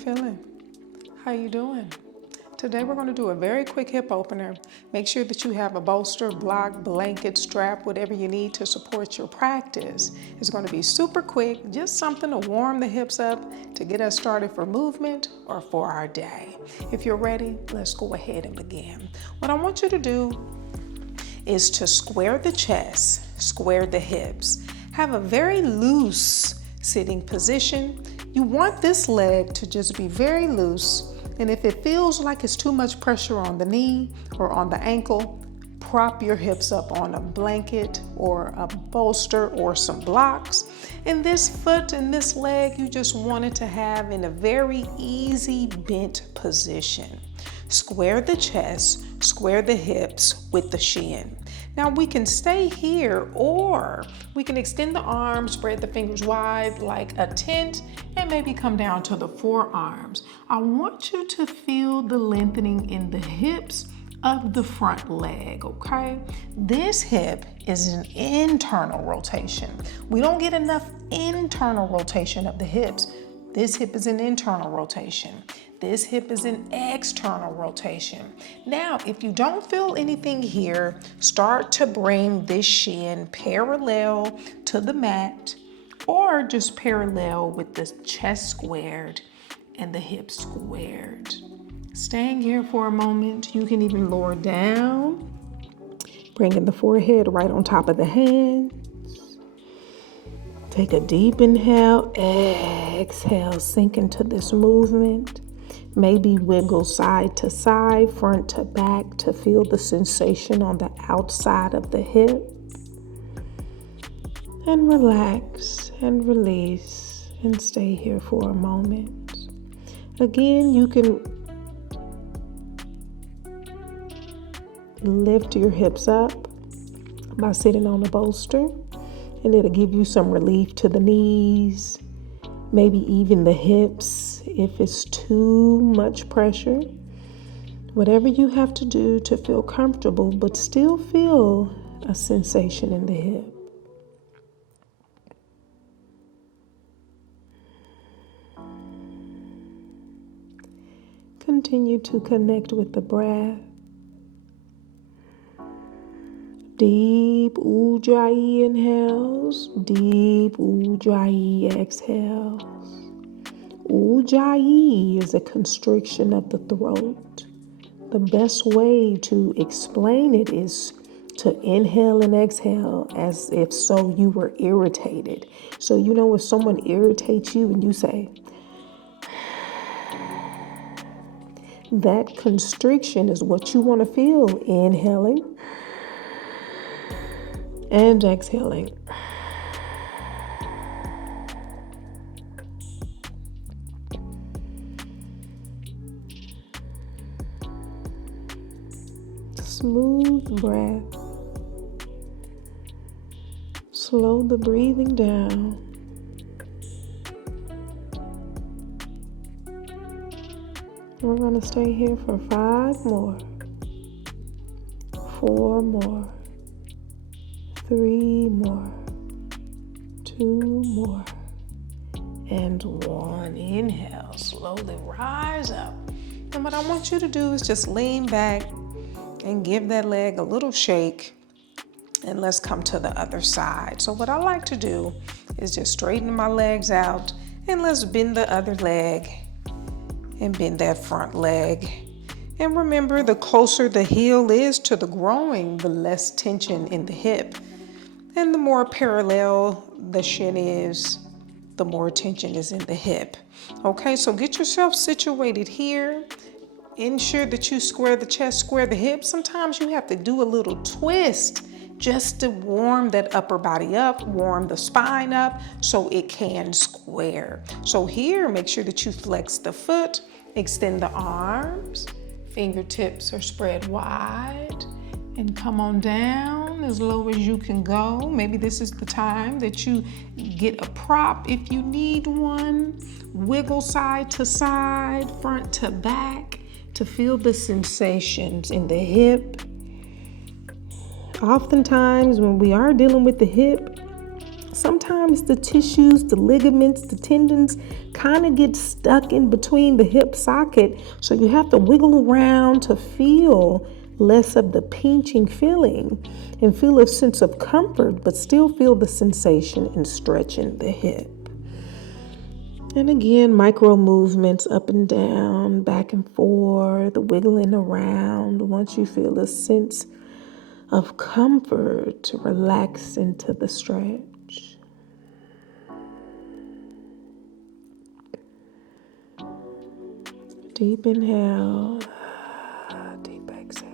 feeling? How you doing? Today we're going to do a very quick hip opener. Make sure that you have a bolster, block, blanket, strap, whatever you need to support your practice. It's going to be super quick, just something to warm the hips up to get us started for movement or for our day. If you're ready, let's go ahead and begin. What I want you to do is to square the chest, square the hips. Have a very loose sitting position. You want this leg to just be very loose, and if it feels like it's too much pressure on the knee or on the ankle, prop your hips up on a blanket or a bolster or some blocks. And this foot and this leg, you just want it to have in a very easy bent position. Square the chest, square the hips with the shin. Now we can stay here, or we can extend the arms, spread the fingers wide like a tent, and maybe come down to the forearms. I want you to feel the lengthening in the hips of the front leg, okay? This hip is an internal rotation. We don't get enough internal rotation of the hips. This hip is an internal rotation. This hip is an external rotation. Now, if you don't feel anything here, start to bring this shin parallel to the mat, or just parallel with the chest squared and the hips squared. Staying here for a moment, you can even lower down, bringing the forehead right on top of the hands. Take a deep inhale, exhale, sink into this movement. Maybe wiggle side to side, front to back to feel the sensation on the outside of the hip. And relax and release and stay here for a moment. Again, you can lift your hips up by sitting on a bolster, and it'll give you some relief to the knees, maybe even the hips if it's too much pressure. Whatever you have to do to feel comfortable but still feel a sensation in the hip. Continue to connect with the breath. Deep Ujjayi inhales, deep Ujjayi exhales. Ujjayi is a constriction of the throat. The best way to explain it is to inhale and exhale as if so you were irritated. So you know if someone irritates you and you say, that constriction is what you want to feel, inhaling and exhaling. Smooth breath. Slow the breathing down. We're going to stay here for 5 more, 4 more, 3 more, 2 more, and 1. Inhale, slowly rise up. And what I want you to do is just lean back and give that leg a little shake, and let's come to the other side. So what I like to do is just straighten my legs out, and let's bend the other leg and bend that front leg. And remember, the closer the heel is to the groin, the less tension in the hip. And the more parallel the shin is, the more tension is in the hip. Okay, so get yourself situated here. Ensure that you square the chest, square the hips. Sometimes you have to do a little twist just to warm that upper body up, warm the spine up so it can square. So here, make sure that you flex the foot, extend the arms, fingertips are spread wide, and come on down as low as you can go. Maybe this is the time that you get a prop if you need one. Wiggle side to side, front to back to feel the sensations in the hip. Oftentimes when we are dealing with the hip, sometimes the tissues, the ligaments, the tendons kind of get stuck in between the hip socket. So you have to wiggle around to feel less of the pinching feeling and feel a sense of comfort, but still feel the sensation in stretching the hip. And again, micro movements up and down, back and forth, wiggling around once you feel a sense of comfort to relax into the stretch. Deep inhale, deep exhale.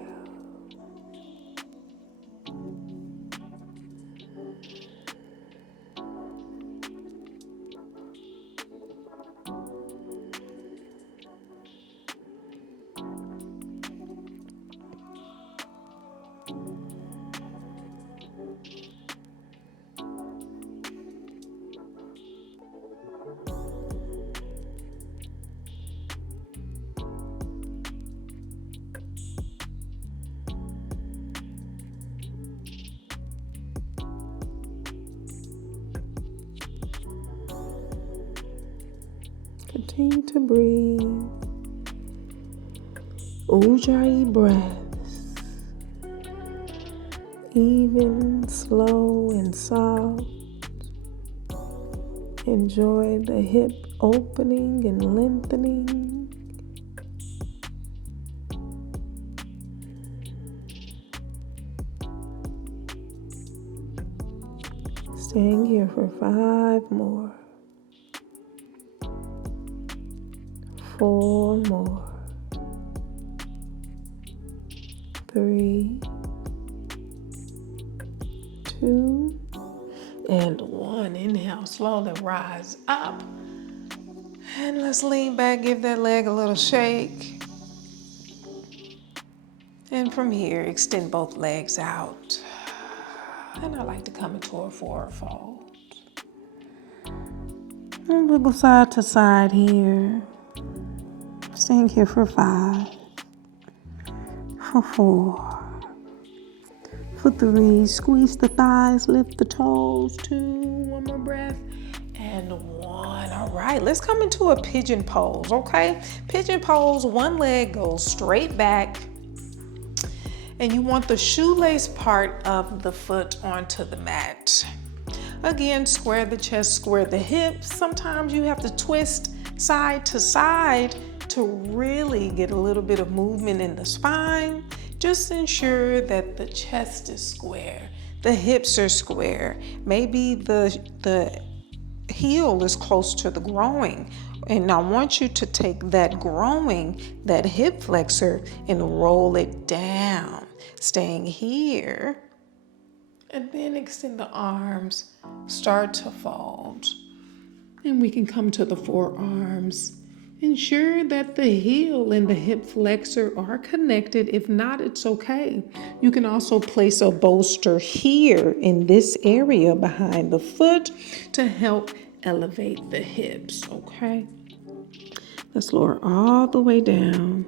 Continue to breathe. Ujjayi breaths. Even, slow, and soft. Enjoy the hip opening and lengthening. Staying here for 5 more. 4 more. 3, 2, and 1. Inhale, slowly rise up. And let's lean back, give that leg a little shake. And from here, extend both legs out. And I like to come into a forward fold. And wiggle side to side here. Staying here for 5. For 4. For 3, squeeze the thighs, lift the toes. 2, one more breath. And 1. All right, let's come into a pigeon pose, okay? Pigeon pose, one leg goes straight back. And you want the shoelace part of the foot onto the mat. Again, square the chest, square the hips. Sometimes you have to twist side to side to really get a little bit of movement in the spine. Just ensure that the chest is square, the hips are square. Maybe the heel is close to the groin. And I want you to take that groin, that hip flexor, and roll it down. Staying here. And then extend the arms, start to fold. And we can come to the forearms. Ensure that the heel and the hip flexor are connected. If not, it's okay. You can also place a bolster here in this area behind the foot to help elevate the hips, okay? Let's lower all the way down.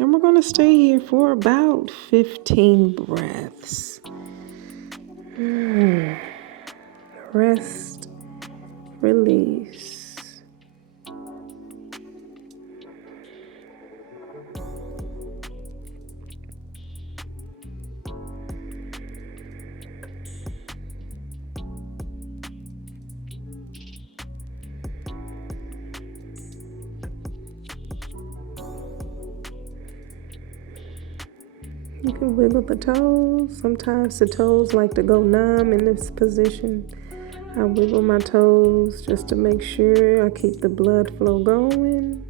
And we're going to stay here for about 15 breaths. Rest, release. You can wiggle the toes. Sometimes the toes like to go numb in this position. I wiggle my toes just to make sure I keep the blood flow going.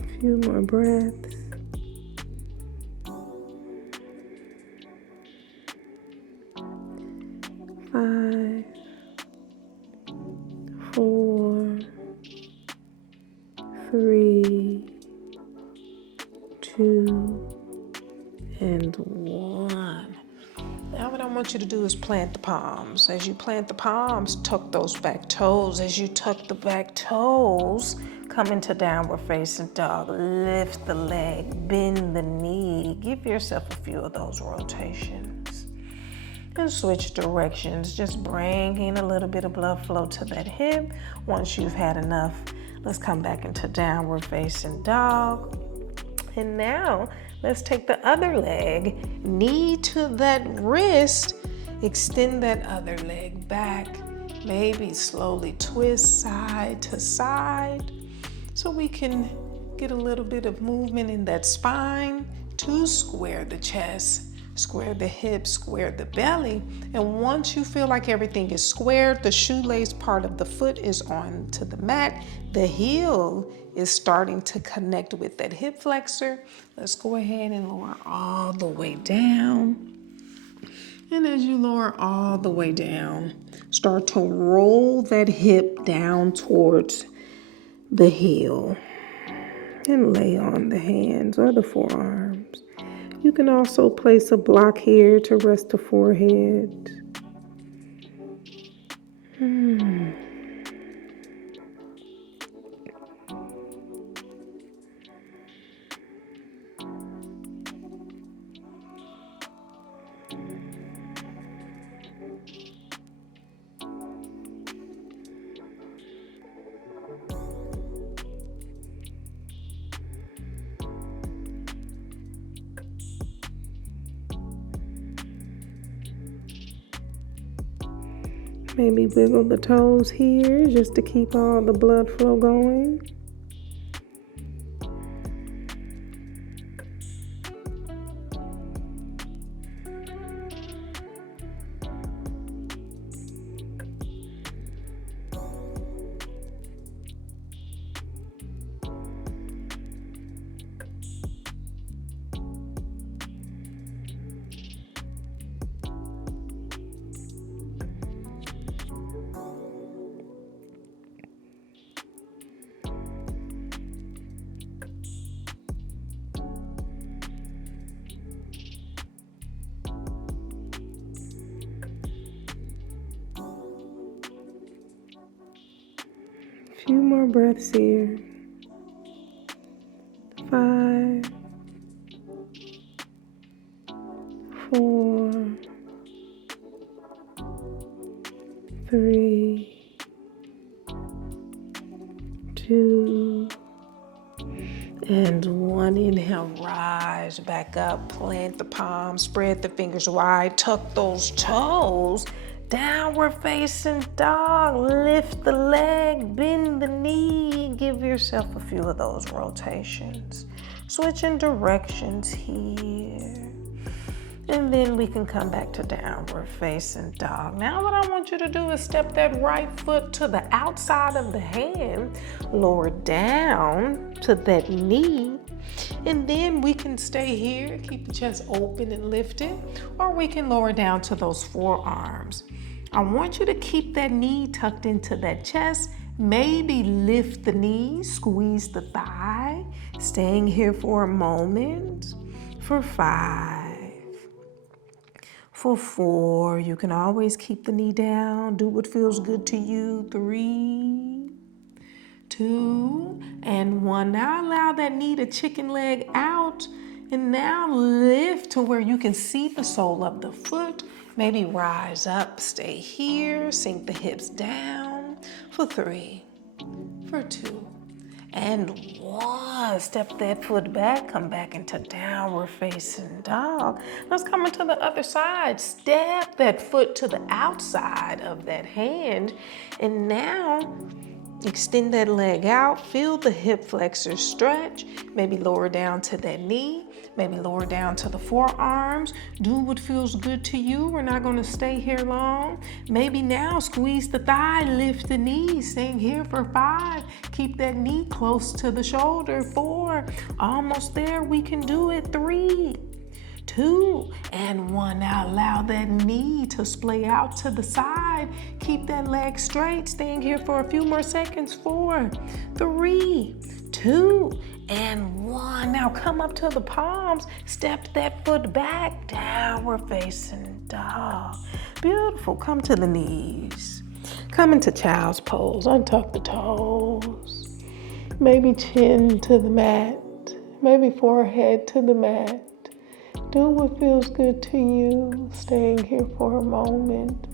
A few more breaths. Five, 4, 3, want you to do is plant the palms. As you plant the palms, tuck those back toes. As you tuck the back toes, come into downward facing dog. Lift the leg, bend the knee. Give yourself a few of those rotations. And switch directions. Just bringing a little bit of blood flow to that hip. Once you've had enough, let's come back into downward facing dog. And now, let's take the other leg, knee to that wrist, extend that other leg back, maybe slowly twist side to side so we can get a little bit of movement in that spine to square the chest, square the hips, square the belly. And once you feel like everything is squared, the shoelace part of the foot is on to the mat, the heel is starting to connect with that hip flexor. Let's go ahead and lower all the way down. And as you lower all the way down, start to roll that hip down towards the heel and lay on the hands or the forearms. You can also place a block here to rest the forehead. Maybe wiggle the toes here just to keep all the blood flow going. Few more breaths here. 5, 4, 3, 2, and 1. Inhale, rise back up, plant the palms, spread the fingers wide, tuck those toes. Downward facing dog, lift the leg, bend the knee, give yourself a few of those rotations. Switching directions here. And then we can come back to downward facing dog. Now what I want you to do is step that right foot to the outside of the hand, lower down to that knee, and then we can stay here, keep the chest open and lifted, or we can lower down to those forearms. I want you to keep that knee tucked into that chest. Maybe lift the knee, squeeze the thigh, staying here for a moment. For 5, for 4, you can always keep the knee down. Do what feels good to you. 3, 2, and 1. Now allow that knee to chicken leg out. And now lift to where you can see the sole of the foot. Maybe rise up, stay here, sink the hips down. For 3, for 2, and 1. Step that foot back, come back into downward facing dog. Let's come into the other side. Step that foot to the outside of that hand. And now extend that leg out, feel the hip flexor stretch, maybe lower down to that knee, maybe lower down to the forearms. Do what feels good to you. We're not gonna stay here long. Maybe now squeeze the thigh, lift the knee, staying here for 5. Keep that knee close to the shoulder. 4, almost there, we can do it. 3, 2, and 1. Now allow that knee to splay out to the side. Keep that leg straight, staying here for a few more seconds. 4, 3, 2, and 1. Now come up to the palms. Step that foot back. Downward facing dog. Beautiful. Come to the knees. Come into child's pose. Untuck the toes. Maybe chin to the mat. Maybe forehead to the mat. Do what feels good to you. Staying here for a moment.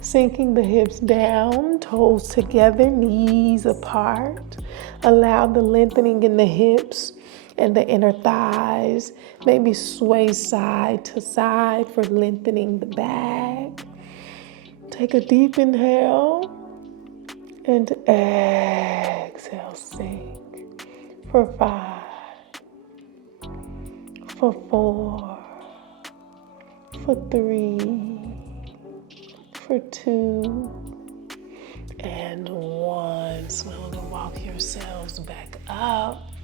Sinking the hips down, toes together, knees apart. Allow the lengthening in the hips and the inner thighs. Maybe sway side to side for lengthening the back. Take a deep inhale and exhale, sink. For 5, for 4, for 3, for 2, and 1. Slowly walk yourselves back up.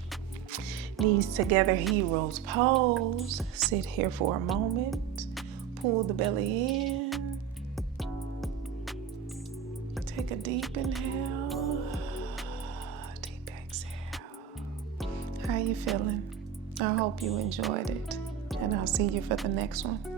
Knees together, hero's pose. Sit here for a moment. Pull the belly in. Take a deep inhale. Deep exhale. How you feeling? I hope you enjoyed it. And I'll see you for the next one.